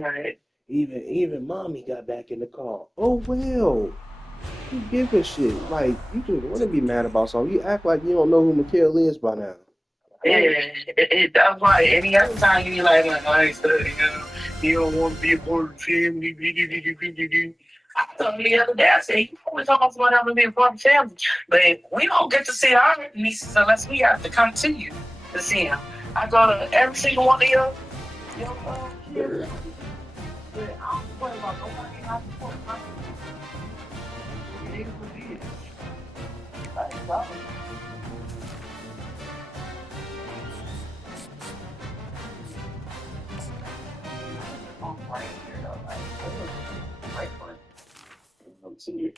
Right. Even mommy got back in the car. Oh well, who give a shit? Like you just want to be mad about something. You act like you don't know who Mikhail is by now. Yeah, Like that's why any other time you be like, I ain't studying, you don't want to be a part of the family. I told him the other day, I said, you always talking about somebody else being part of the family. But we don't get to see our nieces unless we have to come to you to see them. I go to every single one of your kids' parties, but I don't complain about nobody in our support. It is what it is. Like, so, I ain't just gonna play here, though. Like, it was great fun. Let's see.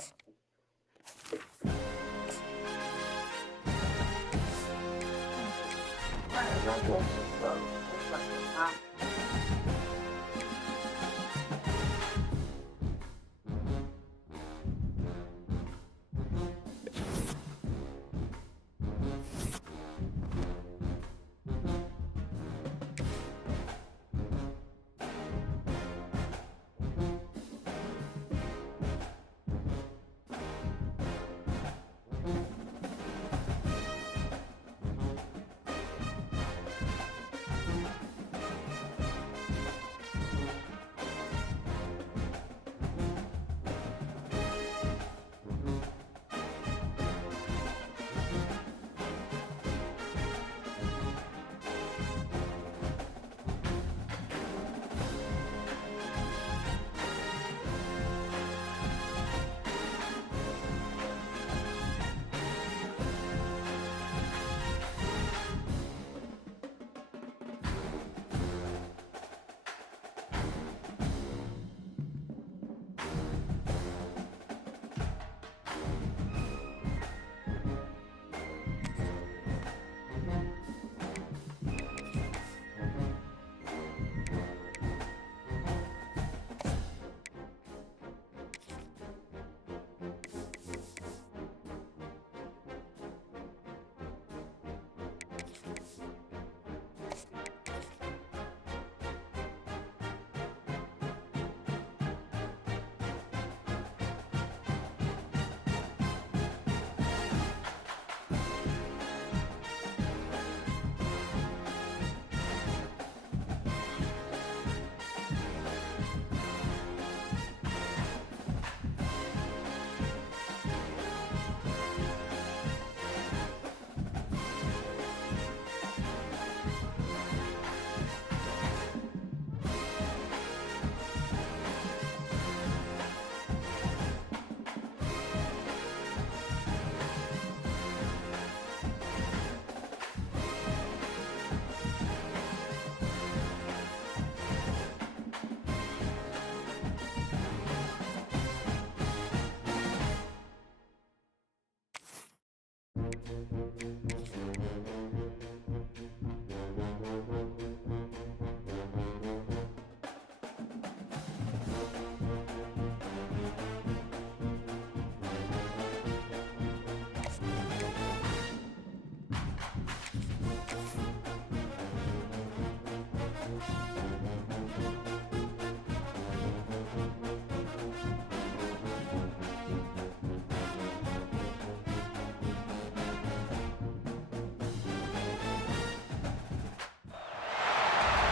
Right, I got that. So, it's like this time.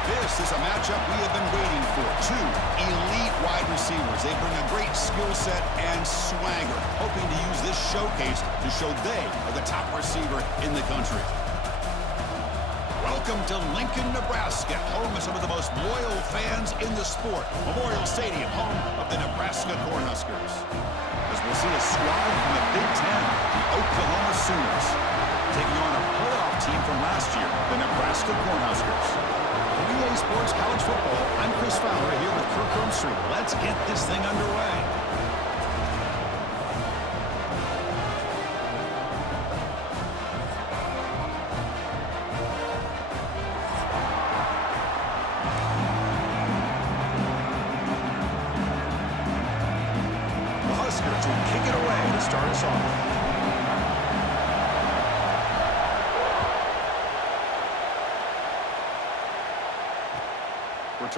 This is a matchup we have been waiting for. Two elite wide receivers. They bring a great skill set and swagger, hoping to use this showcase to show they are the top receiver in the country. Welcome to Lincoln, Nebraska, home of some of the most loyal fans in the sport. Memorial Stadium, home of the Nebraska Cornhuskers. As we'll see a squad from the Big Ten, the Oklahoma Sooners, taking on a playoff team from last year, the Nebraska Cornhuskers. For EA Sports College Football, I'm Chris Fowler here with Kirk Herbstreit. Let's get this thing underway. The Huskers will kick it away to start us off.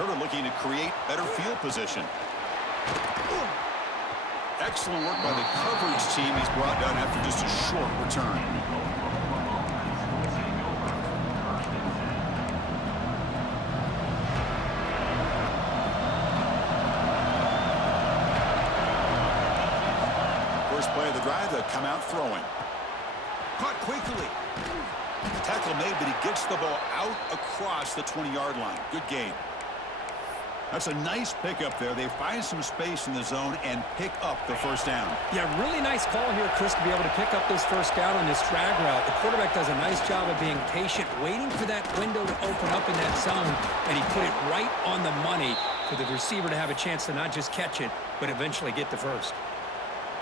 sort of looking to create better field position. Excellent work by the coverage team. He's brought down after just a short return. First play of the drive, they come out throwing. Caught quickly. Tackle made, but he gets the ball out across the 20-yard line. Good game. That's a nice pickup there. They find some space in the zone and pick up the first down. Yeah, really nice call here, Chris, to be able to pick up this first down on this drag route. The quarterback does a nice job of being patient, waiting for that window to open up in that zone, and he put it right on the money for the receiver to have a chance to not just catch it, but eventually get the first.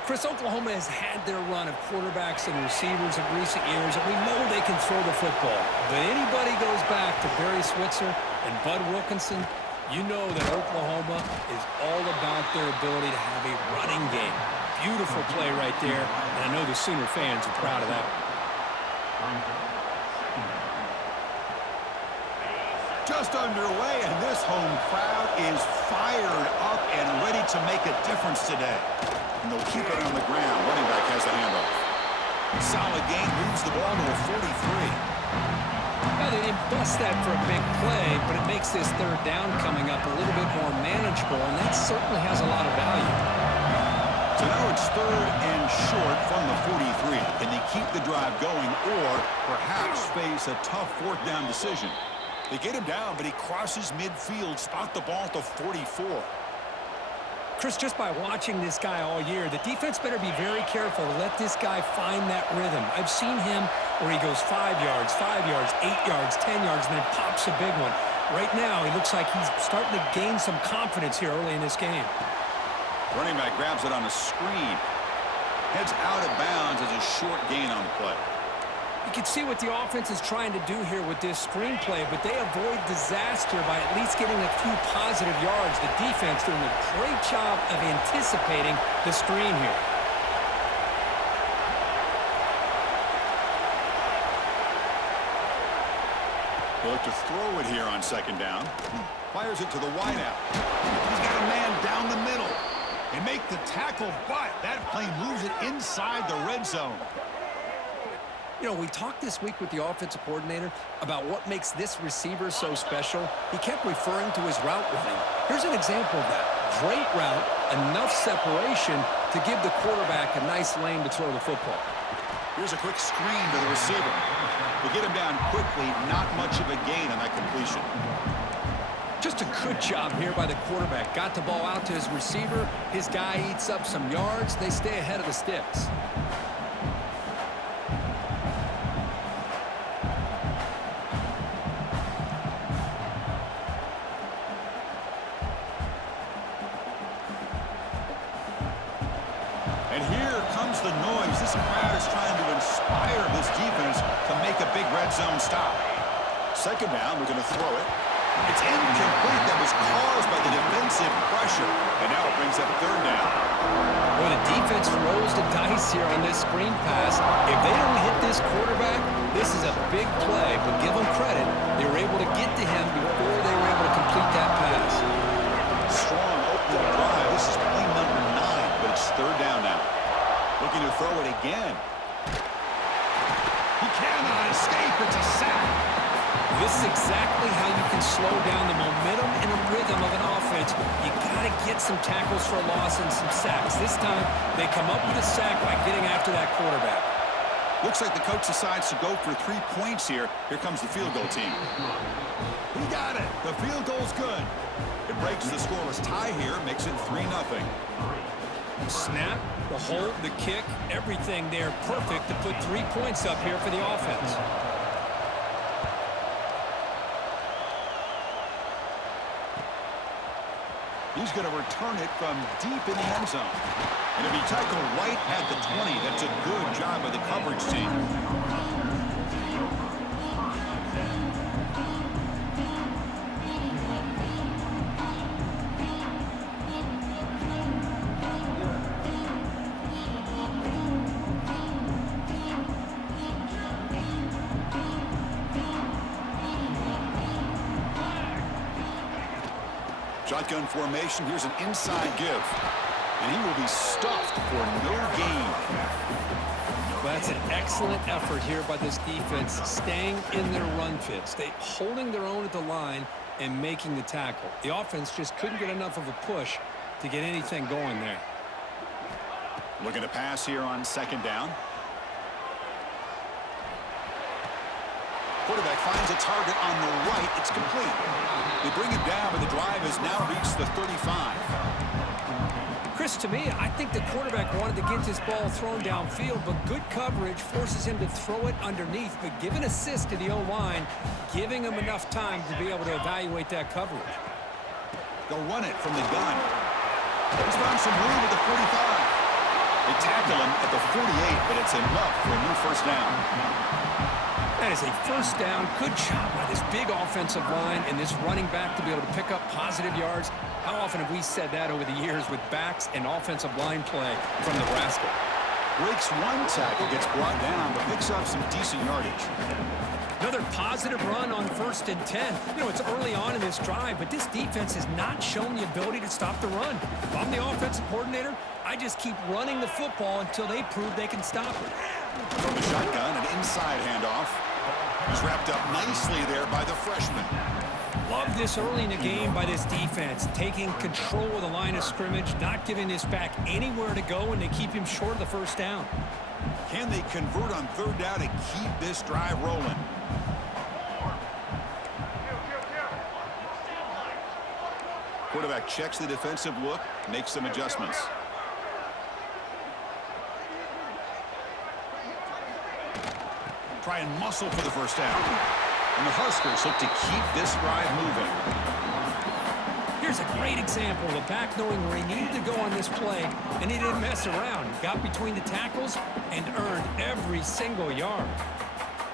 Chris, Oklahoma has had their run of quarterbacks and receivers in recent years, and we know they can throw the football. But anybody goes back to Barry Switzer and Bud Wilkinson, you know that Oklahoma is all about their ability to have a running game. Beautiful play right there, and I know the Sooner fans are proud of that. Just underway, and this home crowd is fired up and ready to make a difference today. And they'll keep it on the ground. Running back has the handoff. Solid gain, moves the ball to a 43. Well, they didn't bust that for a big play, but it makes this third down coming up a little bit more manageable, and that certainly has a lot of value. So now it's third and short from the 43. Can they keep the drive going or perhaps face a tough fourth down decision? They get him down, but he crosses midfield, spot the ball at the 44. Chris, just by watching this guy all year, the defense better be very careful to let this guy find that rhythm. I've seen him where he goes 5 yards, 8 yards, 10 yards, and then pops a big one. Right now, he looks like he's starting to gain some confidence here early in this game. Running back grabs it on a screen. Heads out of bounds as a short gain on the play. You can see what the offense is trying to do here with this screenplay, but they avoid disaster by at least getting a few positive yards. The defense doing a great job of anticipating the screen here. They look to throw it here on second down. Fires it to the wideout. He's got a man down the middle. They make the tackle, but that play moves it inside the red zone. You know, we talked this week with the offensive coordinator about what makes this receiver so special. He kept referring to his route running. Here's an example of that. Great route, enough separation to give the quarterback a nice lane to throw the football. Here's a quick screen to the receiver. They get him down quickly, not much of a gain on that completion. Just a good job here by the quarterback. Got the ball out to his receiver. His guy eats up some yards. They stay ahead of the sticks. And here comes the noise. This crowd is trying to inspire this defense to make a big red zone stop. Second down, we're going to throw it. It's incomplete. That was caused by the defensive pressure. And now it brings up third down. Well, the defense rolls the dice here on this screen pass. If they don't hit this quarterback, this is a big play. But give them credit. They were able to get to him before they were able to complete that pass. Strong opening drive. This is play number 9, but it's third down now. Looking to throw it again. He cannot escape. It's a sack. This is exactly how you can slow down the momentum and a rhythm of an offense. You got to get some tackles for a loss and some sacks. This time, they come up with a sack by getting after that quarterback. Looks like the coach decides to go for 3 points here. Here comes the field goal team. He got it. The field goal's good. It breaks the scoreless tie here, makes it 3-0. Snap, the hold, the kick, everything there perfect to put 3 points up here for the offense. He's going to return it from deep in the end zone. And it'll be tackled right at the 20. That's a good job by the coverage team. Shotgun formation. Here's an inside give. And he will be stuffed for no gain. Well, that's an excellent effort here by this defense, staying in their run fits. They holding their own at the line and making the tackle. The offense just couldn't get enough of a push to get anything going there. Looking to pass here on second down. Quarterback finds a target on the right. It's complete. They bring him down, but the drive has now reached the 35. Chris, to me, I think the quarterback wanted to get this ball thrown downfield, but good coverage forces him to throw it underneath. But give an assist to the O-line, giving him enough time to be able to evaluate that coverage. They'll run it from the gun. He's found some room at the 45. They tackle him at the 48, but it's enough for a new first down. That is a first down. Good job by this big offensive line and this running back to be able to pick up positive yards. How often have we said that over the years with backs and offensive line play from Nebraska? Breaks one tackle, gets brought down, but picks up some decent yardage. Another positive run on 1st and 10. You know, it's early on in this drive, but this defense has not shown the ability to stop the run. If I'm the offensive coordinator, I just keep running the football until they prove they can stop it. From the shotgun, an inside handoff. He's wrapped up nicely there by the freshman. Love this early in the game by this defense, taking control of the line of scrimmage, not giving this back anywhere to go, and they keep him short of the first down. Can they convert on third down and keep this drive rolling? Quarterback checks the defensive look, makes some adjustments. Try and muscle for the first down. And the Huskers look to keep this drive moving. Here's a great example of a back knowing where he needed to go on this play, and he didn't mess around. He got between the tackles and earned every single yard.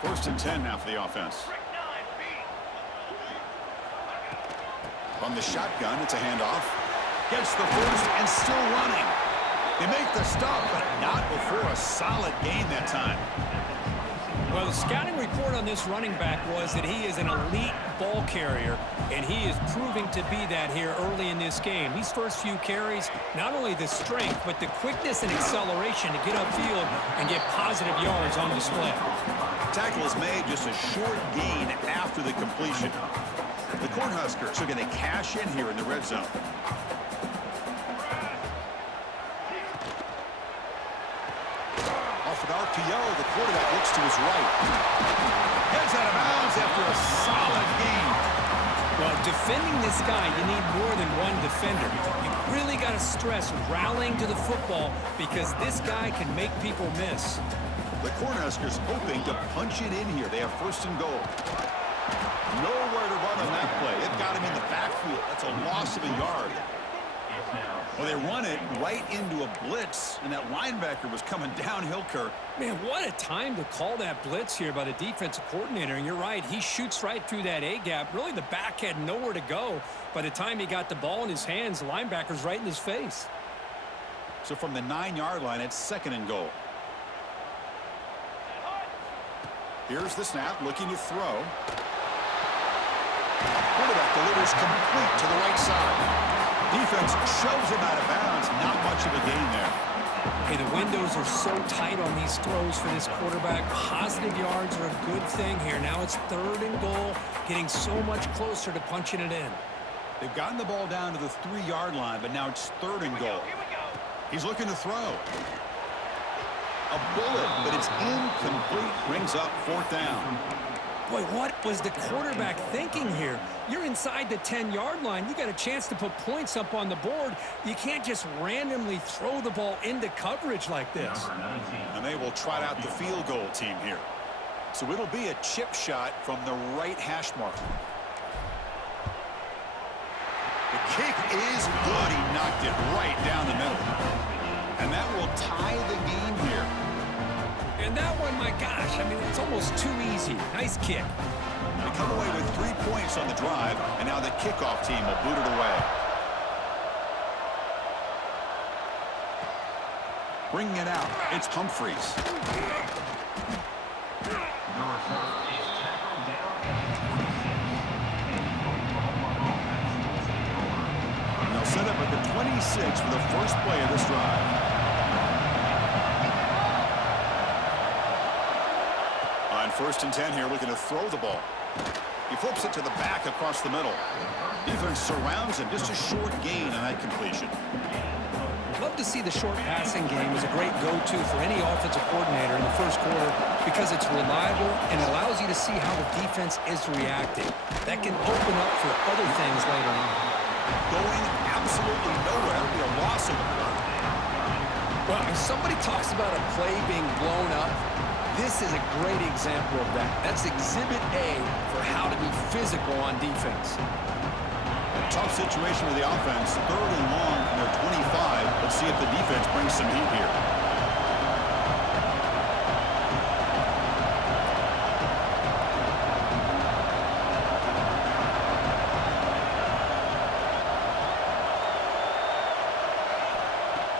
1st and 10 now for the offense. On the shotgun, it's a handoff. Gets the first and still running. They make the stop, but not before a solid gain that time. Well, the scouting report on this running back was that he is an elite ball carrier, and he is proving to be that here early in this game. These first few carries, not only the strength, but the quickness and acceleration to get upfield and get positive yards on display. Tackle is made just a short gain after the completion. The Cornhuskers are going to cash in here in the red zone. Off an RPO, the quarterback looks to his right. Heads out of bounds after a solid gain. Well, defending this guy, you need more than one defender. You really got to stress rallying to the football because this guy can make people miss. The Cornhuskers hoping to punch it in here. They have 1st and goal. Nowhere to run on that play. They've got him in the backfield. That's a loss of a yard. Well, they run it right into a blitz, and that linebacker was coming downhill, Kirk. Man, what a time to call that blitz here by the defensive coordinator. And you're right, he shoots right through that A-gap. Really, the back had nowhere to go. By the time he got the ball in his hands, the linebacker's right in his face. So from the 9-yard line, it's 2nd and goal. Here's the snap, looking to throw. Quarterback delivers complete to the right side. Defense shoves him out of bounds. Not much of a gain there. Hey, the windows are so tight on these throws for this quarterback. Positive yards are a good thing here. Now it's 3rd and goal, getting so much closer to punching it in. They've gotten the ball down to the 3-yard line, but now it's 3rd and goal. He's looking to throw. A bullet, but it's incomplete. Brings up 4th down. Boy, what was the quarterback thinking here? You're inside the 10-yard line. You got a chance to put points up on the board. You can't just randomly throw the ball into coverage like this. And they will trot out the field goal team here. So it'll be a chip shot from the right hash mark. The kick is good. He knocked it right down the middle. And that will tie the game here. And that one, my gosh, I mean, it's almost too easy. Nice kick. They come away with 3 points on the drive, and now the kickoff team will boot it away. Bringing it out, it's Humphreys. 6 for the first play of this drive. On 1st and 10 here, looking to throw the ball. He flips it to the back across the middle. Defense surrounds him. Just a short gain on that completion. Love to see the short passing game as a great go-to for any offensive coordinator in the first quarter because it's reliable and allows you to see how the defense is reacting. That can open up for other things later on. Going absolutely nowhere. It'll be a loss of the play. Well, if somebody talks about a play being blown up, this is a great example of that. That's Exhibit A for how to be physical on defense. A tough situation with the offense. 3rd and long from their 25. Let's see if the defense brings some heat here.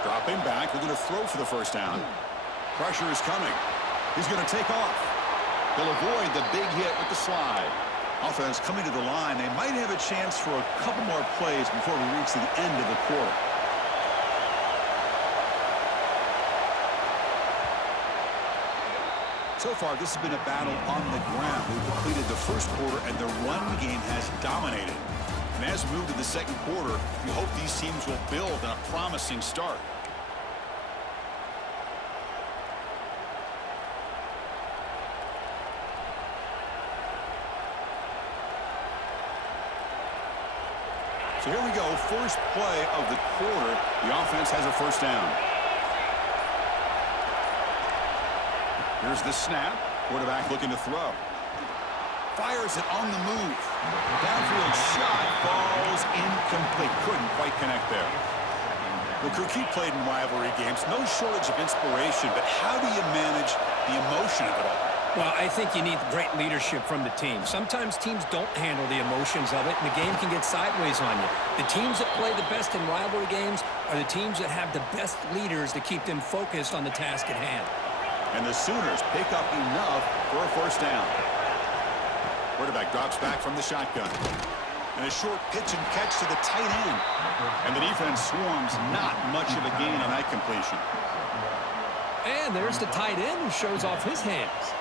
Dropping back. We're going to throw for the first down. Pressure is coming. He's going to take off. He'll avoid the big hit with the slide. Offense coming to the line. They might have a chance for a couple more plays before we reach the end of the quarter. So far, this has been a battle on the ground. We've completed the first quarter, and the run game has dominated. And as we move to the second quarter, we hope these teams will build on a promising start. So here we go, first play of the quarter. The offense has a first down. Here's the snap. Quarterback looking to throw. Fires it on the move. Downfield shot falls incomplete. Couldn't quite connect there. Well, Kirk played in rivalry games. No shortage of inspiration, but how do you manage the emotion of it all? Well, I think you need great leadership from the team. Sometimes teams don't handle the emotions of it, and the game can get sideways on you. The teams that play the best in rivalry games are the teams that have the best leaders to keep them focused on the task at hand. And the Sooners pick up enough for a first down. Quarterback drops back from the shotgun. And a short pitch and catch to the tight end. And the defense swarms. Not much of a gain on that completion. And there's the tight end who shows off his hands.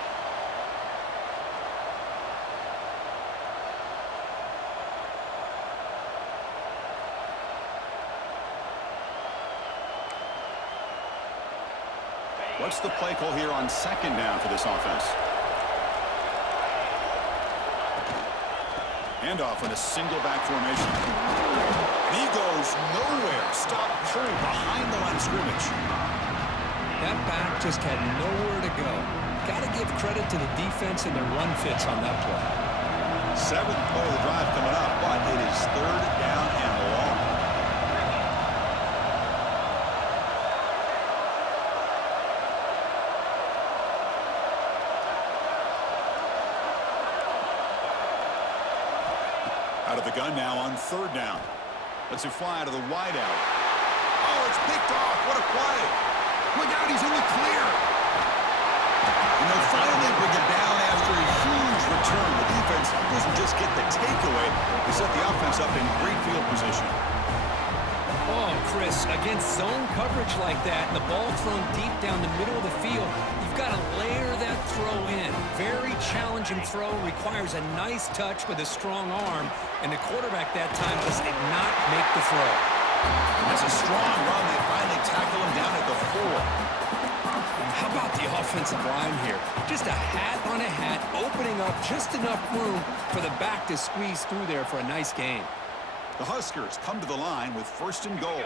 What's the play call here on 2nd down for this offense? Handoff in a single back formation. And he goes nowhere. Stop Curry behind the line of scrimmage. That back just had nowhere to go. Got to give credit to the defense and their run fits on that play. 7th play of the drive coming up, but it is 3rd down and long. Out of the gun now on 3rd down. Let's it fly out of the wide out. Oh, it's picked off. What a play. Look out, he's in the clear. And they'll finally bring it down after a huge return. The defense doesn't just get the takeaway. They set the offense up in great field position. Oh, Chris, against zone coverage like that, and the ball thrown deep down the middle of the field, you've got to layer that throw in. Very challenging throw, requires a nice touch with a strong arm, and the quarterback that time just did not make the throw. That's a strong run. They finally tackle him down at the 4. How about the offensive line here? Just a hat on a hat, opening up just enough room for the back to squeeze through there for a nice gain. The Huskers come to the line with 1st and goal.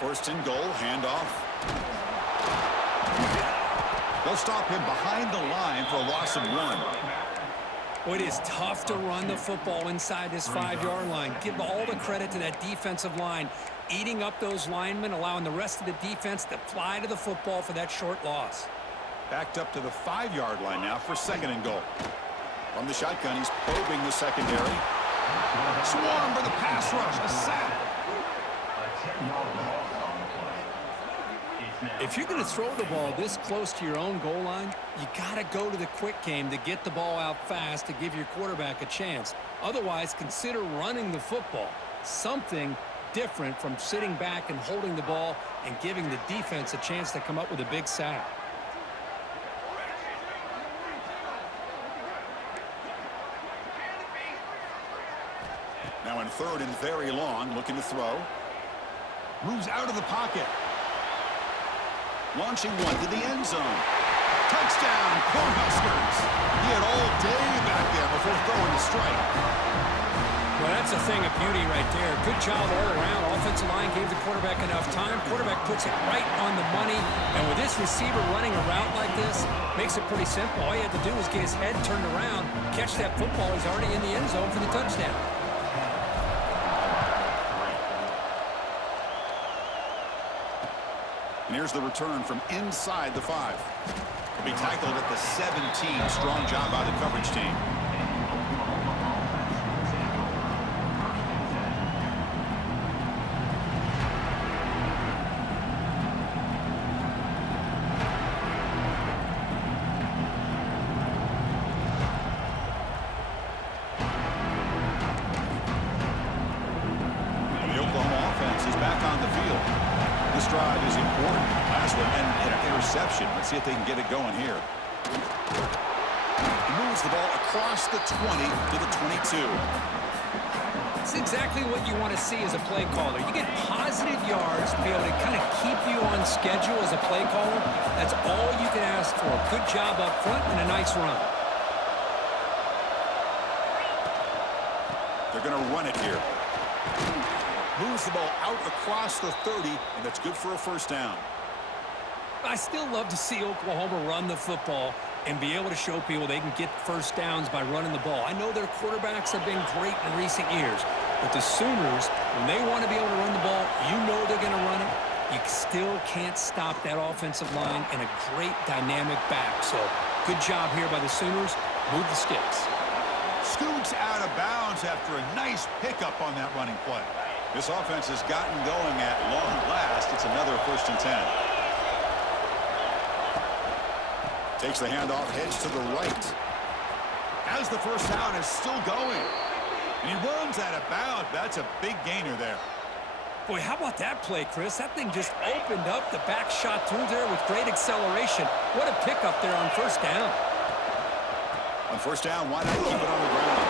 1st and goal, handoff. They'll stop him behind the line for a loss of 1. Well, it is tough to run the football inside this 5-yard line. Give all the credit to that defensive line, eating up those linemen, allowing the rest of the defense to fly to the football for that short loss. Backed up to the 5-yard line now for 2nd and goal. From the shotgun, he's probing the secondary. Swarm for the pass rush, a sack. If you're going to throw the ball this close to your own goal line, you got to go to the quick game to get the ball out fast to give your quarterback a chance. Otherwise, consider running the football. Something different from sitting back and holding the ball and giving the defense a chance to come up with a big sack. Now in third and very long, looking to throw. Moves out of the pocket. Launching one to the end zone. Touchdown, Cornhuskers. He had all day back there before throwing the strike. Well, that's a thing of beauty right there. Good job all around. Offensive line gave the quarterback enough time. Quarterback puts it right on the money. And with this receiver running a route like this, makes it pretty simple. All you had to do was get his head turned around, catch that football. He's already in the end zone for the touchdown. And here's the return from inside the 5. He'll be tackled at the 17. Strong job by the coverage team. And the Oklahoma offense is back on the field. This drive is important. Last one ended in an interception. Let's see if they can get it going here. He moves the ball across the 20 to the 22. It's exactly what you want to see as a play caller. You get positive yards to be able to kind of keep you on schedule as a play caller. That's all you can ask for. Good job up front and a nice run. They're going to run it here. Moves the ball out across the 30, and that's good for a first down. I still love to see Oklahoma run the football and be able to show people they can get first downs by running the ball. I know their quarterbacks have been great in recent years, but the Sooners, when they want to be able to run the ball, you know they're going to run it. You still can't stop that offensive line and a great dynamic back. So good job here by the Sooners. Move the sticks. Scoots out of bounds after a nice pickup on that running play. This offense has gotten going at long last. It's another 1st and 10. Takes the handoff, heads to the right. As the first down is still going. And he runs out of bounds. That's a big gainer there. Boy, how about that play, Chris? That thing just opened up. The back shot through there with great acceleration. What a pickup there on first down. On first down, why not keep it on the ground?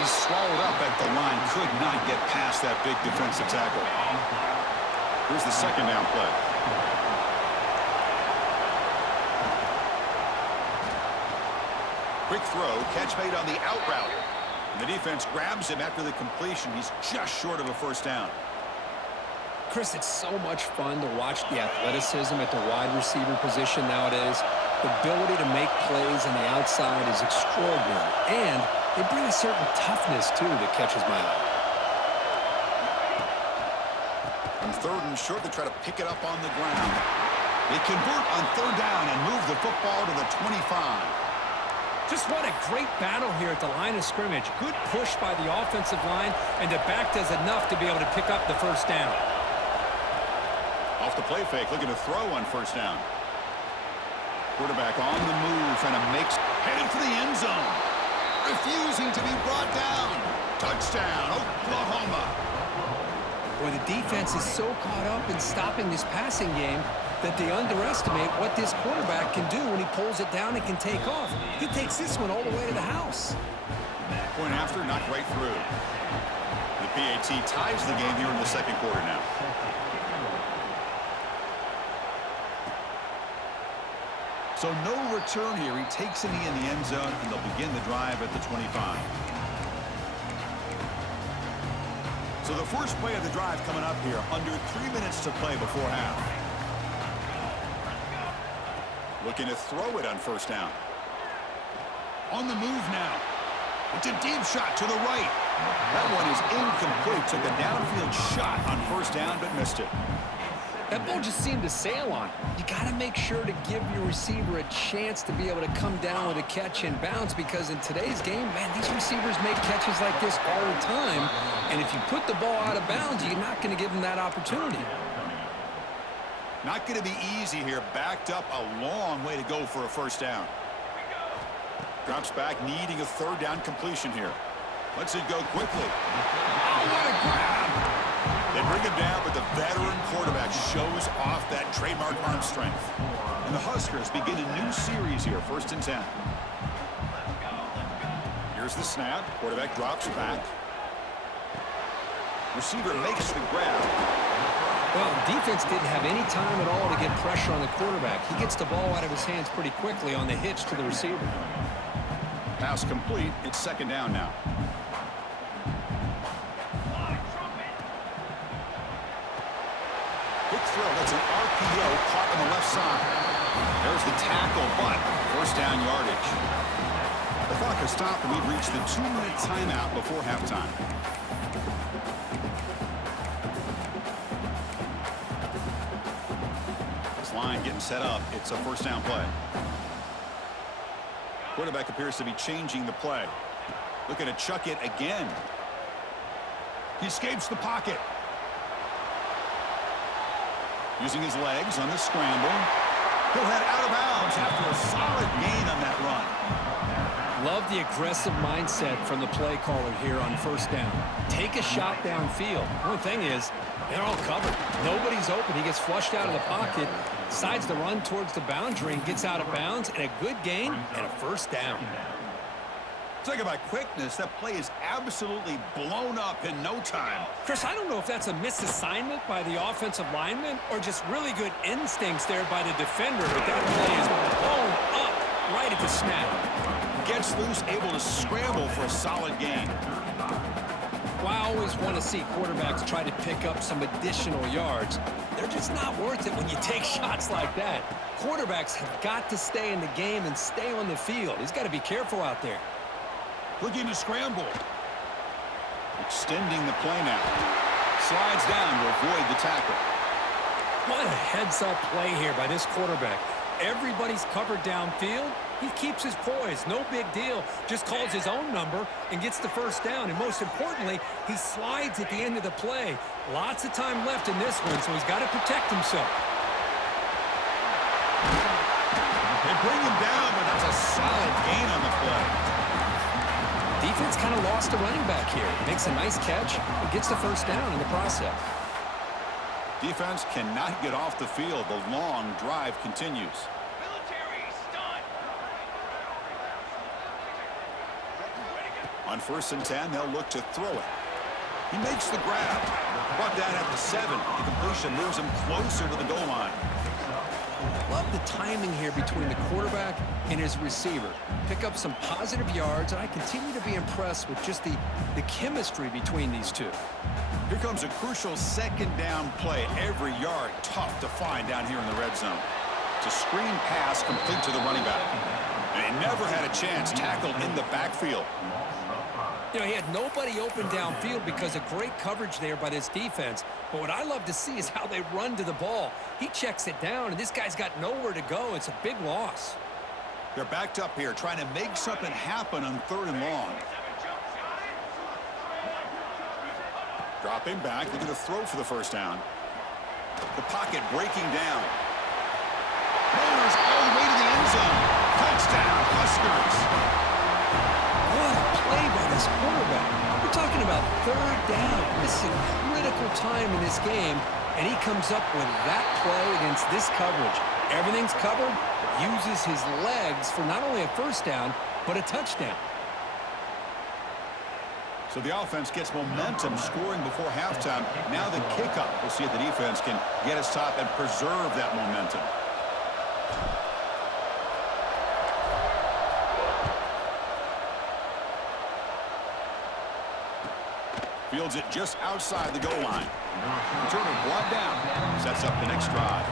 He's swallowed up at the line. Could not get past that big defensive tackle. Here's the second down play. Quick throw, catch made on the out route. And the defense grabs him after the completion. He's just short of a first down. Chris, it's so much fun to watch the athleticism at the wide receiver position nowadays. The ability to make plays on the outside is extraordinary. And they bring a certain toughness, too, that catches my eye. On third and short, they try to pick it up on the ground. They convert on third down and move the football to the 25. Just what a great battle here at the line of scrimmage. Good push by the offensive line, and the back does enough to be able to pick up the first down. Off the play fake, looking to throw on first down. Quarterback on the move, trying to make... Headed for the end zone. Refusing to be brought down. Touchdown, Oklahoma. Boy, the defense is so caught up in stopping this passing game that they underestimate what this quarterback can do when he pulls it down and can take off. He takes this one all the way to the house. Point after, not right through. The PAT ties the game here in the second quarter now. So no return here. He takes it in the end zone, and they'll begin the drive at the 25. So the first play of the drive coming up here, under 3 minutes to play before half. Looking to throw it on first down. On the move now. It's a deep shot to the right. That one is incomplete. Took a downfield shot on first down, but missed it. That ball just seemed to sail on. You got to make sure to give your receiver a chance to be able to come down with a catch and bounce, because in today's game, man, these receivers make catches like this all the time. And if you put the ball out of bounds, you're not going to give them that opportunity. Not going to be easy here. Backed up a long way to go for a first down. Drops back, needing a third down completion here. Lets it go quickly. Oh, what a grab! They bring him down, but the veteran quarterback shows off that trademark arm strength. And the Huskers begin a new series here, 1st and 10. Here's the snap. Quarterback drops back. Receiver makes the grab. Well, the defense didn't have any time at all to get pressure on the quarterback. He gets the ball out of his hands pretty quickly on the hitch to the receiver. Pass complete. It's 2nd down now. Quick throw. That's an RPO caught on the left side. There's the tackle, but 1st down yardage. The clock has stopped, and we've reached the 2-minute timeout before halftime. This line getting set up. It's a 1st down play. Quarterback appears to be changing the play. Looking to chuck it again. He escapes the pocket. Using his legs on the scramble. He'll head out of bounds after a solid gain on that run. Love the aggressive mindset from the play caller here on 1st down. Take a shot downfield. One thing is, they're all covered. Nobody's open. He gets flushed out of the pocket, decides to run towards the boundary and gets out of bounds, and a good gain and a 1st down. Talk about quickness. That play is absolutely blown up in no time. Chris, I don't know if that's a misassignment by the offensive lineman or just really good instincts there by the defender, but that play is blown up right at the snap. Gets loose, able to scramble for a solid gain. Well, I always want to see quarterbacks try to pick up some additional yards. They're just not worth it when you take shots like that. Quarterbacks have got to stay in the game and stay on the field. He's got to be careful out there. Looking to scramble. Extending the play now. Slides down to avoid the tackle. What a heads-up play here by this quarterback. Everybody's covered downfield. He keeps his poise. No big deal. Just calls his own number and gets the 1st down. And most importantly, he slides at the end of the play. Lots of time left in this one, so he's got to protect himself. They bring him down, but that's a solid gain on the play. Defense kind of lost a running back here. Makes a nice catch and gets the 1st down in the process. Defense cannot get off the field. The long drive continues. On 1st and 10, they'll look to throw it. He makes the grab. Brought down at the 7. The completion moves him closer to the goal line. Love the timing here between the quarterback and his receiver. Pick up some positive yards, and I continue to be impressed with just the chemistry between these two. Here comes a crucial 2nd down play. Every yard tough to find down here in the red zone. It's a screen pass complete to the running back. And he never had a chance tackled in the backfield. You know, he had nobody open downfield because of great coverage there by this defense. But what I love to see is how they run to the ball. He checks it down, and this guy's got nowhere to go. It's a big loss. They're backed up here, trying to make something happen on 3rd and long. Dropping back, looking to throw for the 1st down. The pocket breaking down. Motors all the way to the end zone. Touchdown, Huskers. What a play by this quarterback. We're talking about 3rd down. This is a critical time in this game, and he comes up with that play against this coverage. Everything's covered, uses his legs for not only a 1st down, but a touchdown. So the offense gets momentum scoring before halftime. Now the kickoff. We'll see if the defense can get us top and preserve that momentum. Fields it just outside the goal line. Returner brought down. Sets up the next drive.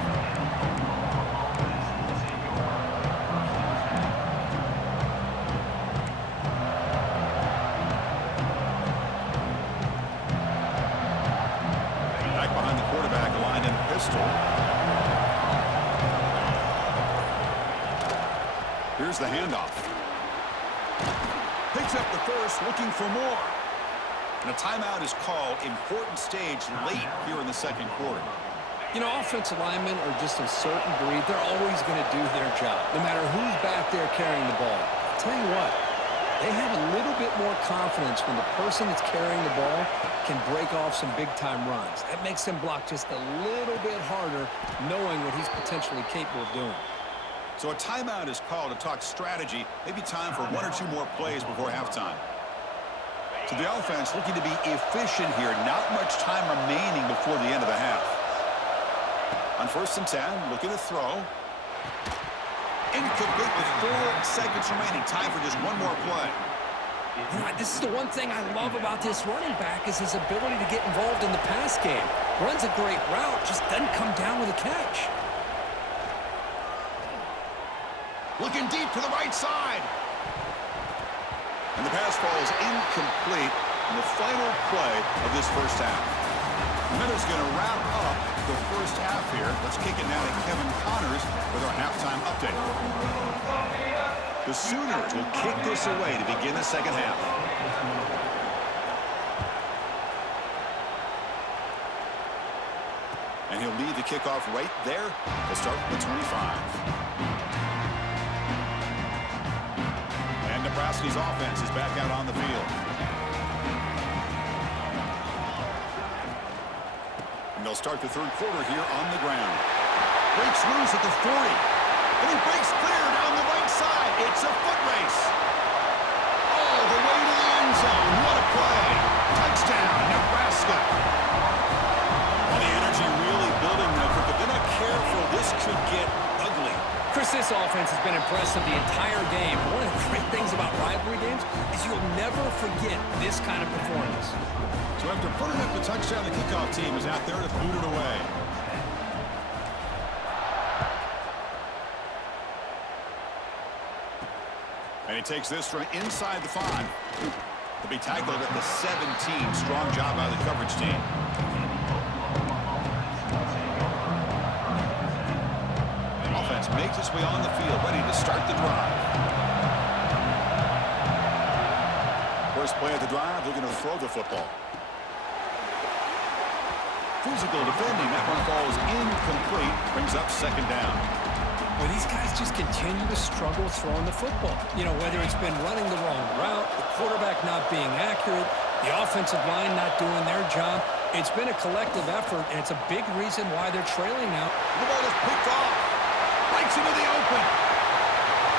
Back behind the quarterback, aligned in pistol. Here's the handoff. Picks up the first, looking for more. And a timeout is called. Important stage late here in the 2nd quarter. You know, offensive linemen are just a certain breed. They're always going to do their job, no matter who's back there carrying the ball. I'll tell you what, they have a little bit more confidence when the person that's carrying the ball can break off some big-time runs. That makes them block just a little bit harder, knowing what he's potentially capable of doing. So a timeout is called to talk strategy. Maybe time for 1 or 2 more plays before halftime. So the offense looking to be efficient here. Not much time remaining before the end of the half. On 1st and 10, looking to throw. Incomplete with 4 seconds remaining. Time for just 1 more play. You know, this is the one thing I love about this running back is his ability to get involved in the pass game. Runs a great route, just doesn't come down with a catch. Looking deep to the right side. And the pass falls incomplete in the final play of this first half. Minutes going to wrap up the first half here. Let's kick it now to Kevin Connors with our halftime update. The Sooners will kick this away to begin the second half. And he'll lead the kickoff right there. He'll start from the 25. And Nebraska's offense is back out on the field. And they'll start the third quarter here on the ground. Breaks loose at the 40. And he breaks clear down the right side. It's a foot race. All the way to the end zone. What a play. Touchdown, Nebraska. Well, the energy really building now, but they're not careful. This could get ugly. Chris, this offense has been impressive the entire game. One of the great things about rivalry games is you'll never forget this kind of performance. So after putting up the touchdown, the kickoff team is out there to boot it away. And he takes this from inside the 5. He'll be tackled at the 17. Strong job by the coverage team. Offense makes its way on the field, ready to start the drive. First play of the drive, they're going to throw the football. Physical defending, that one falls incomplete, brings up second down. Well, these guys just continue to struggle throwing the football. You know, whether it's been running the wrong route, the quarterback not being accurate, the offensive line not doing their job. It's been a collective effort, and it's a big reason why they're trailing now. The ball is picked off. Breaks into the open.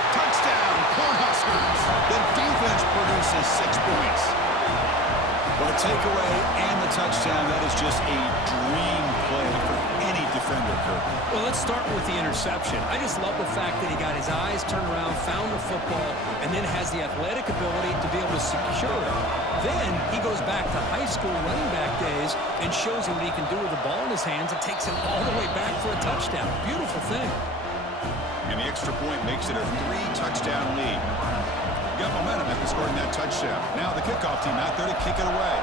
Touchdown, Cornhuskers. The defense produces 6 points. But a takeaway and the touchdown, that is just a dream play for any defender, Kirk. Well, let's start with the interception. I just love the fact that he got his eyes turned around, found the football, and then has the athletic ability to be able to secure it. Then he goes back to high school running back days and shows him what he can do with the ball in his hands and takes him all the way back for a touchdown. Beautiful thing. And the extra point makes it a 3-touchdown lead. Got momentum after scoring that touchdown. Now the kickoff team out there to kick it away.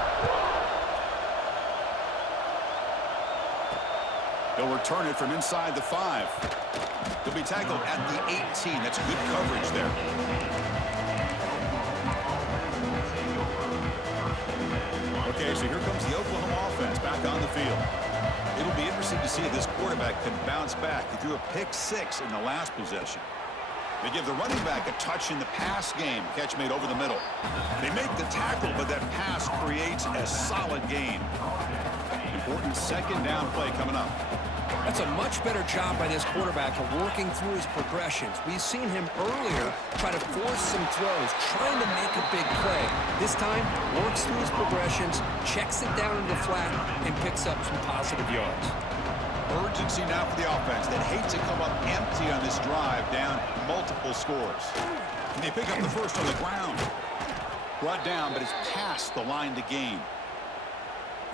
They'll return it from inside the 5. They'll be tackled at the 18. That's good coverage there. Okay, so here comes the Oklahoma offense back on the field. It'll be interesting to see if this quarterback can bounce back. He threw a pick-6 in the last possession. They give the running back a touch in the pass game. Catch made over the middle. They make the tackle, but that pass creates a solid gain. Important second down play coming up. That's a much better job by this quarterback of working through his progressions. We've seen him earlier try to force some throws, trying to make a big play. This time, works through his progressions, checks it down into the flat, and picks up some positive yards. Urgency now for the offense that hates to come up empty on this drive, down multiple scores. And they pick up the first on the ground. Brought down, but it's past the line to gain.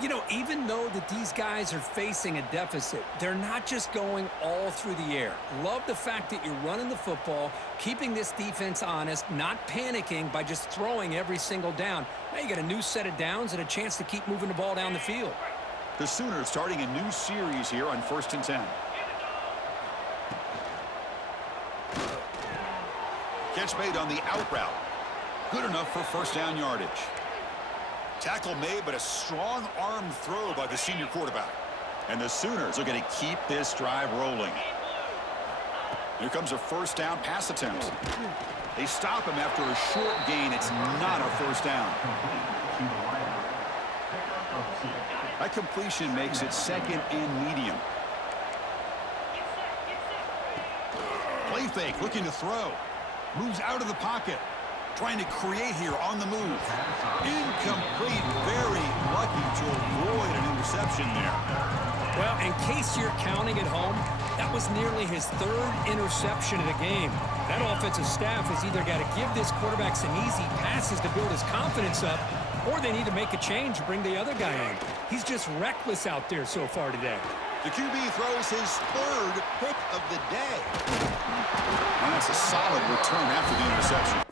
You know, even though that these guys are facing a deficit, they're not just going all through the air. Love the fact that you're running the football, keeping this defense honest, not panicking by just throwing every single down. Now you got a new set of downs and a chance to keep moving the ball down the field. The Sooners starting a new series here on 1st and 10. Catch made on the out route. Good enough for first down yardage. Tackle made, but a strong arm throw by the senior quarterback. And the Sooners are going to keep this drive rolling. Here comes a first down pass attempt. They stop him after a short gain. It's not a first down. That completion makes it second and medium. Play fake, looking to throw. Moves out of the pocket. Trying to create here on the move. Incomplete. Very lucky to avoid an interception there. Well, in case you're counting at home, that was nearly his third interception of the game. That offensive staff has either got to give this quarterback some easy passes to build his confidence up, or they need to make a change and bring the other guy in. He's just reckless out there so far today. The QB throws his third pick of the day. And that's a solid return after the interception.